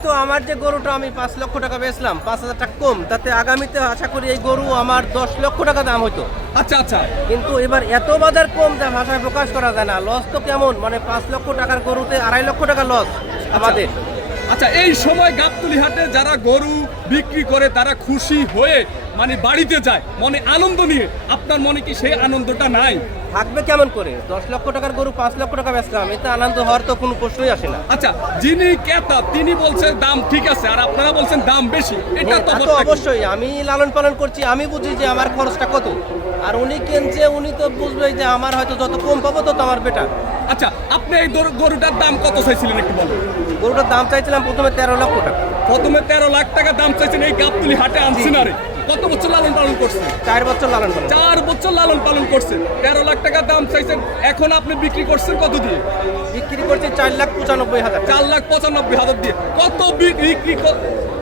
তো আমার যে গরুটা আমি পাঁচ লক্ষ টাকা বেচলাম পাঁচ হাজার টাকা কম তাতে আগামীতে আশা করি এই গরু আমার দশ লক্ষ টাকা দাম হতো আচ্ছা আচ্ছা। কিন্তু এবার এত বাজার কম যা ভাষায় প্রকাশ করা যায় না। লস তো কেমন? মানে পাঁচ লক্ষ টাকার গরুতে আড়াই লক্ষ টাকা লস আমাদের। আচ্ছা এই সময় গাবতলি হাটে যারা গরু বিক্রি করে তারা খুশি হয়ে মানে বাড়িতে যায় মনে আনন্দ নিয়ে। আপনার মনে কি সেই আনন্দটা নাই? থাকবে কেমন করে? দশ লক্ষ টাকার গরু পাঁচ লক্ষ টাকা বেচলাম এতে আনন্দ হওয়ার তো কোনো প্রশ্নই আসে না। আচ্ছা যিনি ক্রেতা তিনি বলছেন দাম ঠিক আছে আর আপনারা বলছেন দাম বেশি এটা হ্যাঁ, তো অবশ্যই আমি লালন পালন করছি আমি বুঝি যে আমার খরচটা কত। আর উনি কিনছে উনি তো বুঝবে যে আমার হয়তো যত কম পাবো তত আমার বেটার আচ্ছা আপনি এই গরুটার দাম কত চাইছিলেন একটু বলুন। গরুটার দাম চাইছিলাম প্রথমে তেরো লক্ষ টাকা। প্রথমে তেরো লাখ টাকা দাম চাইছেন এই গাবতলি হাটে আনছেন আরে। কত বছর লালন পালন করছেন? চার বছর লালন পালন। চার বছর লালন পালন করছেন। তেরো লাখ টাকা দাম চাইছেন। এখন আপনি বিক্রি করছেন কত দিয়ে? বিক্রি করছে চার লাখ পঁচানব্বই হাজার চার লাখ পঁচানব্বই হাজার দিয়ে। কত বিক্রি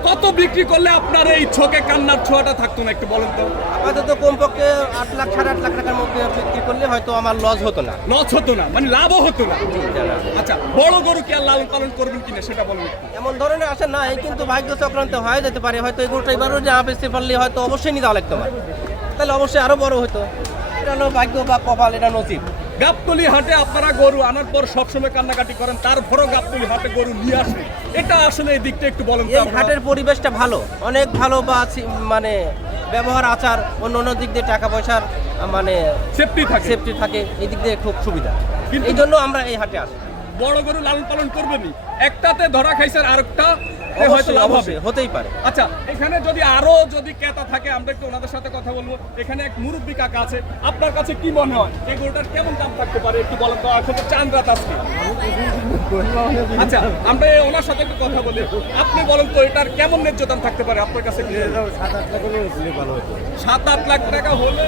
কত বিক্রি করলে আপনার এই ছোকে কান্নার ছোঁয়াটা থাকতো না একটু বলেন তো? আপাতত কমপক্ষে আট লাখ সাড়ে আট লাখ টাকার মধ্যে বিক্রি করলে হয়তো আমার লস হতো না। লস হতো না মানে লাভও হতো না। আচ্ছা বড় গরু কি আর লালন পালন করবেন কিনা সেটা বলুন এমন ধরনের আসে না এই কিন্তু ভাগ্য চক্রান্ত হয়ে যেতে পারে। হয়তো এই গরুটা এবারও না বেচতে পারলে হয়তো অবশ্যই নিতে লাগতো আমার। তাহলে অবশ্যই আরও বড় হতো। এটা হলো ভাগ্য বা কপাল এটা নসিব। গাবতলি হাটে আপনারা গরু আনার পর সবসময় কান্নাকাটি করেন তারপরও গাবতলি হাটে গরু নিয়ে আসেন এটা আসলে এই দিকটা একটু বলেন এই। হাটের পরিবেশটা ভালো। অনেক ভালো বা মানে ব্যবহার আচার অন্য অন্য দিক দিয়ে টাকা পয়সার মানে সেফটি থাকে। সেফটি থাকে। এই দিক দিয়ে খুব সুবিধা। এই জন্য আমরা এই হাটে আসি। বড় গরু লালন পালন করবেনই। একটাতে ধরা খাইছেন আরেকটা। হয়তো লাভ হবে। হতেই পারে। আচ্ছা এখানে যদি আরও যদি ক্রেতা থাকে আমরা একটু ওনাদের সাথে কথা বলব। এখানে এক মুরব্বী কাকা আছে। আপনার কাছে কি মনে হয়? এই গরুটার কেমন দাম থাকতে পারে? একটু বলেন তো এখন তো চাঁদ রাত আজকে। আচ্ছা আমরা ওনার সাথে একটু কথা বলি। আপনি বলেন তো এটার কেমন ন্যায্য দাম থাকতে পারে আপনার কাছে? কি মনে হয়? সাত আট লাখ টাকা হলে